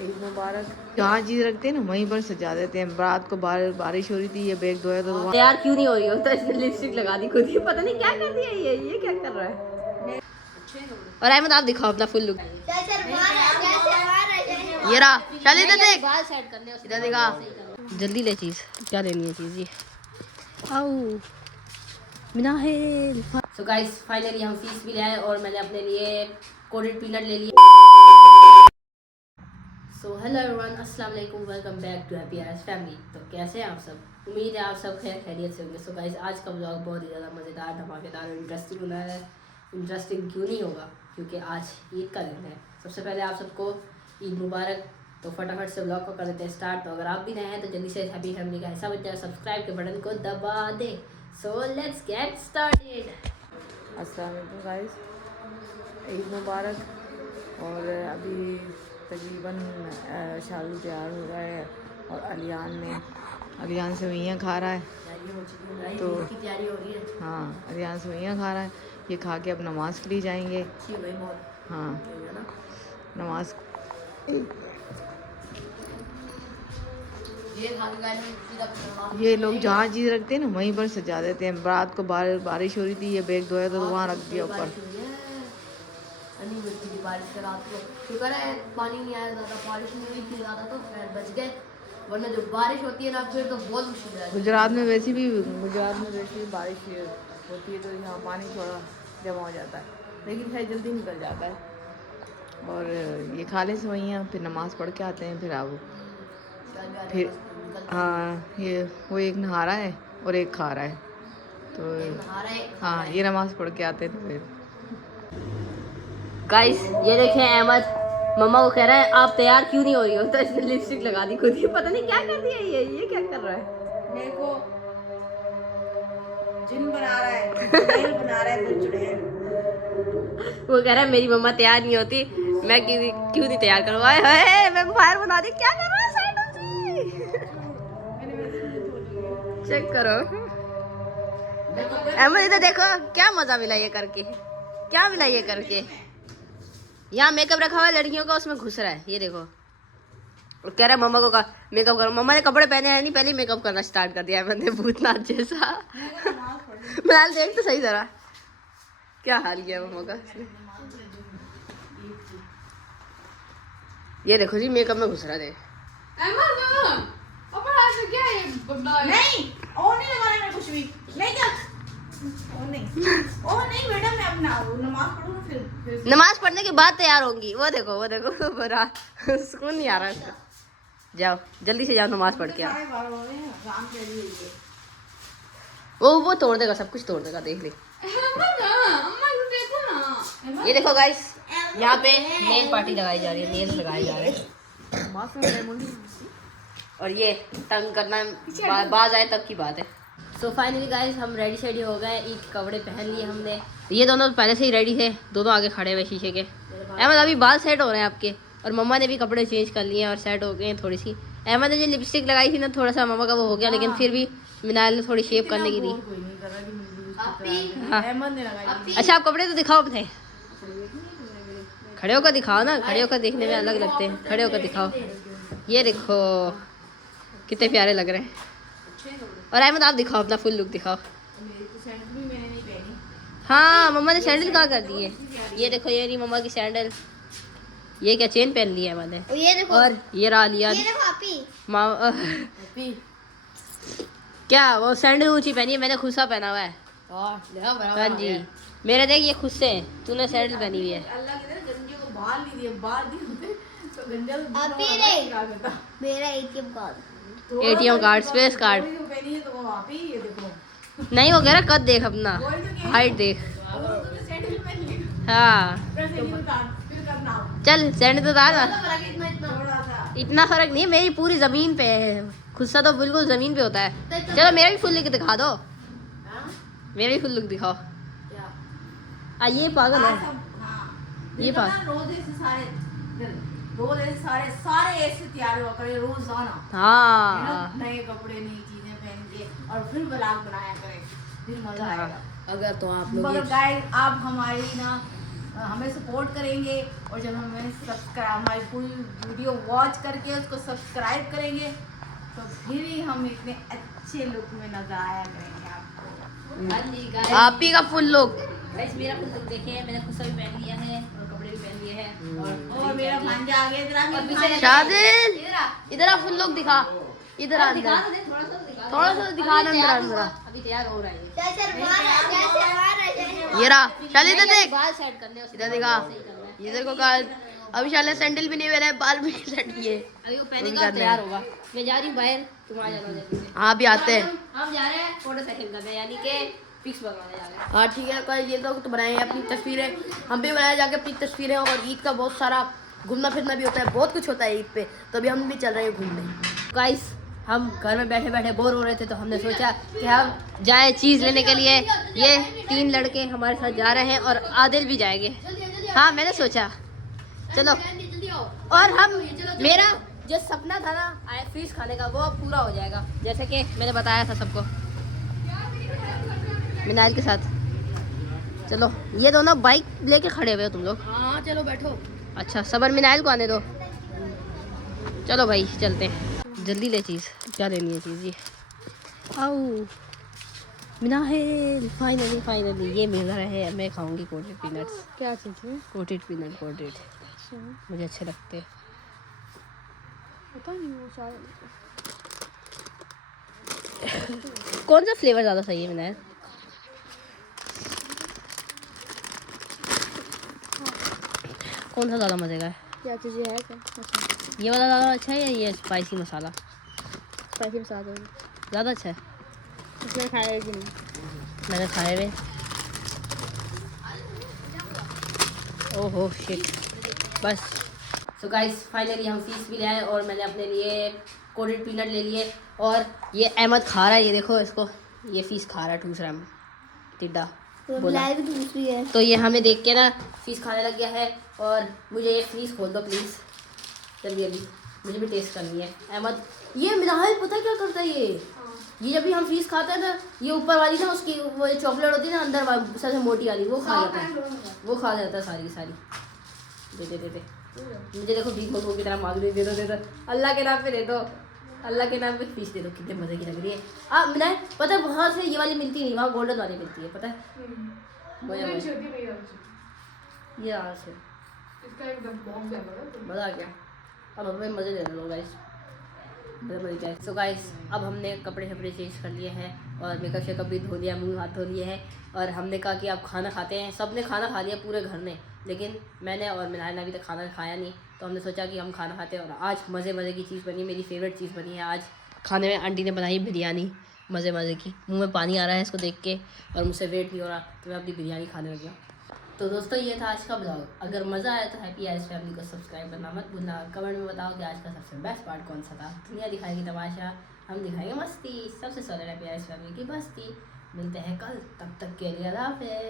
ईद मुबारक। जहाँ चीज रखते हैं ना वहीं पर सजा देते हैं। रात को बारिश हो रही थी, ये बैग धोया तो यार क्यों नहीं हो रही हो तो इसने लिपस्टिक लगा दी खुद ही, पता नहीं क्या कर दिया ये क्या कर रहा है। और अहमद आप दिखाओ अपना फुल लुक। ये रहा चल इधर देख, बाल सेट करने इधर दिखा, जल्दी ले चीज, क्या लेनी है चीज ये। आओ मिनाहिल। सो गाइस फाइनली हम फीस भी ले आए और मैंने अपने लिए कोटेड पीनट ले लिए। सो हेलो एवरीवन, अस्सलाम वालेकुम, welcome back to happy hours family. तो कैसे हैं आप सब? उम्मीद है आप सब खैरियत से होंगे। सो गाइस आज का व्लॉग बहुत ही ज़्यादा मज़ेदार, धमाकेदार और इंटरेस्टिंग होना है। इंटरेस्टिंग क्यों नहीं होगा, क्योंकि आज ईद का दिन है। सबसे पहले आप सबको ईद मुबारक। तो फटाफट से व्लॉग को कर देते हैं स्टार्ट। तो अगर आप भी नए हैं तो जल्दी से हैप्पी फैमिली का हिस्सा बन जाए, सब्सक्राइब के बटन को दबा दे। So let's get started. अस्सलाम वालेकुम गाइस, ईद मुबारक। और अभी तकरीबन शालू तैयार हो रहा है और अलियान सेवइयाँ खा रहा है। तो तैयारी हो रही है। हाँ, अलियान सेवइयाँ खा रहा है। ये खा के अब नमाज के लिए जाएंगे। हाँ नमाज। ये लोग जहाँ चीज़ रखते हैं ना वहीं पर सजा देते हैं। रात को बारिश हो रही थी, ये बैग धोया तो वहाँ रख दिया ऊपर। बारिश का रात को शुक्र है पानी नहीं आया ज़्यादा, बारिश नहीं हुई थी ज़्यादा तो खैर बच गए, वरना जो बारिश होती है ना फिर तो बहुत मुश्किल है। गुजरात में वैसे भी बारिश होती है तो यहाँ पानी थोड़ा जमा हो जाता है, लेकिन खैर जल्दी निकल जाता है। और ये खा लें सेवइयाँ, फिर नमाज़ पढ़ के आते हैं। फिर अब फिर हाँ, ये वो एक नहा रहा है और एक खा रहा है। तो हाँ, ये नमाज़ पढ़ के आते हैं। तो फिर गाइस ये देखें, अहमद मम्मा को कह रहा है आप तैयार क्यों नहीं हो रही हो, तो इसने लिपस्टिक लगा दी खुद ही, पता नहीं क्या कर दिया ये क्या कर रहा है। मेरे को जिन बना रहा है, चुड़ैल बना रहा है, तो चुड़ैल। वो कह रहा है मेरी मम्मा तैयार नहीं होती, मैं क्यों नहीं तैयार करवाए है, मैं फायर बना दी। क्या कर रहा है साइड से? चेक करो अहमद, इधर देखो क्या मजा मिला ये करके, क्या मिला ये करके। यहाँ मेकअप रखा हुआ है लड़कियों का, उसमें घुस रहा है, ये देखो। कह रहा है मम्मा को मेकअप करो। मम्मा ने कपड़े पहने हैं नहीं, पहले मेकअप करना स्टार्ट कर दिया है मैंने, भूतनाथ जैसा। मैं देख तो सही जरा क्या हाल किया मम्मा का। ये देखो जी मेकअप में घुस रहा है। नहीं और नहीं लगाना है कुछ भी, नहीं क्या और नहीं बेटा, मैं अपना नमाज पढ़ूँ फिर नमाज पढ़ने के बाद तैयार होंगी। वो देखो बड़ा सुकून नहीं आ रहा इसका। जाओ जल्दी से जाओ, नमाज पढ़ के आओ। वो तोड़ देगा, सब कुछ तोड़ देगा, देख ले। ये देखो गाइस, यहाँ पे नेल पार्टी लगाई जा रही है, नेल्स लगाए जा रहे हैं। और ये तंग करना बाज आए तब की बात है। सो फाइनली गाइस हम रेडी हो गए, ईद के कपड़े पहन लिए हमने। ये दोनों पहले से ही रेडी थे, दोनों आगे खड़े हुए शीशे के। अहमद अभी बाल सेट हो रहे हैं आपके, और मम्मा ने भी कपड़े चेंज कर लिए और सेट हो गए हैं थोड़ी सी। अहमद ने जो लिपस्टिक लगाई थी ना, थोड़ा सा मम्मा का वो हो गया, लेकिन फिर भी मिनाल ने थोड़ी शेप करने की दी। हाँ। अच्छा आप कपड़े तो दिखाओ अपने, खड़े होकर दिखाओ ना, खड़े होकर देखने में अलग लगते हैं, खड़े होकर दिखाओ। ये देखो कितने प्यारे लग रहे हैं। और अहमद आप दिखाओ अपना फुल लुक दिखाओ। हाँ मम्मा ने सैंडल कहाँ कर दी है, ये देखो, ये रही मम्मा की सैंडल। ये क्या चेन पहन ली है मैंने, ये देखो। और ये रहा लिया क्या, वो सैंडल ऊंची पहनी है, मैंने खुद सा पहना हुआ है। हाँ जी मेरे देख ये खुद से, तूने सैंडल पहनी हुई है। ATM कार्ड, स्पेस कार्ड नहीं, वो कह रहा कद देख अपना, हाइट देख। हाँ चल सैंडल तो उतार ना, इतना फर्क नहीं है, मेरी पूरी जमीन पे है, खुद सा तो बिल्कुल जमीन पे होता है। चलो मेरा भी फुल लुक दिखा दो, मेरा भी फुल लुक दिखाओ। ये पागल है, ये पागल। रोज सारे ऐसे तैयार हुआ करे रोजाना। हाँ नए कपड़े नई चीजें पहन के और फिर ब्लॉग बनाया करें, फिर मजा आएगा। अगर तो आप लोग मगर गाइस आप हमारी ना हमें सपोर्ट करेंगे और जब हमें सब्सक्राइब हमारी पूरी वीडियो वॉच करके उसको सब्सक्राइब करेंगे तो फिर ही हम इतने अच्छे लुक में नजर आया करेंगे आपको। हाँ जी गाइस, आप ही का फुल लुक। गाइस मेरा फुल लुक देखिए, मैंने खुद भी पहन लिया है और कपड़े भी पहन लिए हैं और मेरा भांजा आ गया इधर शादिल इधर आ फुल लुक दिखा। इधर आ दिखा तो दे, थोड़ा सा दिखा ना अंदर अंदर। अभी तैयार हो रहा है ये रहा शाली इधर देख, बाल सेट करने हैं, इधर दिखा, इधर को गाल। अभी शाले सैंडल भी नहीं मेरे, बाल भी नहीं सेट किए। अभी वो पहनेगा तैयार होगा। मैं जा रही हूँ बाहर, तुम आ जाना जल्दी से। हाँ भी आते हैं। हम जा रहे हैं फोटो सेशन करने, यानी कि पिक्स बनवाने जा रहे हैं। हाँ ठीक है, कल ये तो बनाए अपनी तस्वीरें, हम भी बनाए जाके अपनी तस्वीरें। और ईद का बहुत सारा घूमना फिरना भी होता है, बहुत कुछ होता है ईद पे, तो अभी हम भी चल रहे हैं घूमने। गाइस हम घर में बैठे बैठे बोर हो रहे थे, तो हमने सोचा कि हम जाए चीज़ लेने के लिए। ये 3 लड़के हमारे साथ जा रहे हैं और आदिल भी जाएंगे। हाँ मैंने सोचा चलो, और हम मेरा जो सपना था ना फिश खाने का, वो अब पूरा हो जाएगा, जैसे कि मैंने बताया था सबको मिनाल के साथ। चलो ये दोनों बाइक लेके खड़े हुए हो तुम लोग। हाँ चलो बैठो। अच्छा सबर मिनाल को आने दो। चलो भाई चलते हैं, जल्दी ले चीज़। क्या लेनी है चीज़? ये आओ मिनाल, फाइनली ये मिल रहा है। मैं खाऊंगी कोटेड पीनट्स। क्या चीज़ है? कोटेड पीनट, कोटेड मुझे अच्छे लगते हैं। पता नहीं वो सारा कौन सा फ्लेवर ज़्यादा सही है मिनाल? कौन सा ज़्यादा मज़े का है? क्या चीज़ है? क्या ये वाला ज़्यादा अच्छा है या ये स्पाइसी मसाला स्पाइसी मसाला ज़्यादा अच्छा है? इसमें खाएगा कि नहीं? मैंने खाए हुए। ओहो शिट, बस। सो गाइस फाइनली हम फीस भी ले आए और मैंने अपने लिए कोटेड पीनट ले लिए। और ये अहमद खा रहा है, ये देखो इसको, ये फीस खा रहा है, ठूस रहा है टिड्डा बोला। है। तो ये हमें देख के ना फीस खाने लग गया है। और मुझे एक फीस खोल दो प्लीज़ जल्दी अभी, मुझे भी टेस्ट करनी है। अहमद ये मिनाल पता क्या करता है ये जब भी हम फीस खाते हैं ना, ये ऊपर वाली ना उसकी वो चॉकलेट होती है ना, अंदर सबसे मोटी वाली, वो खा जाता है, वो खा जाता है सारी सारी। दे दे मुझे देखो भीख मंगों की तरह मांग रही, दे दो अल्लाह के नाम पे दे दो, अल्लाह के नाम पे फीस दे दो। कितने मज़े की लग रही है। मिनाल पता है वहाँ से ये वाली मिलती नहीं, वहाँ गोल्डन वाली मिलती है, पता है? ये यहाँ से मज़ा आ गया। अब हमें मज़े ले लो गाइस, सो गाइस अब हमने कपड़े शपड़े चेंज कर लिए हैं और मेकअप शेकअप भी धो लिया, मुंह हाथ धो लिए हैं। और हमने कहा कि आप खाना खाते हैं। सब ने खाना खा लिया पूरे घर ने, लेकिन मैंने और मिनाल ने अभी तक खाना खाया नहीं। तो हमने सोचा कि हम खाना खाते हैं। और आज मज़े की चीज़ बनी, मेरी फेवरेट चीज़ बनी है आज खाने में। आंटी ने बनाई बिरयानी मज़े की। मुँह में पानी आ रहा है इसको देख के और मुझसे वेट नहीं हो रहा, तो मैं अपनी बिरयानी खाने लग गया। तो दोस्तों ये था आज का ब्लॉग। अगर मज़ा आया तो हैप्पी आइस फैमिली को सब्सक्राइब करना मत भूलना। कमेंट में बताओ कि आज का सबसे बेस्ट पार्ट कौन सा था। दुनिया दिखाएगी तमाशा, हम दिखाएंगे मस्ती। सबसे सॉलिड हैप्पी आइस फैमिली की बस्ती। मिलते हैं कल, तब तक के लिए अल्लाह हाफ़िज़।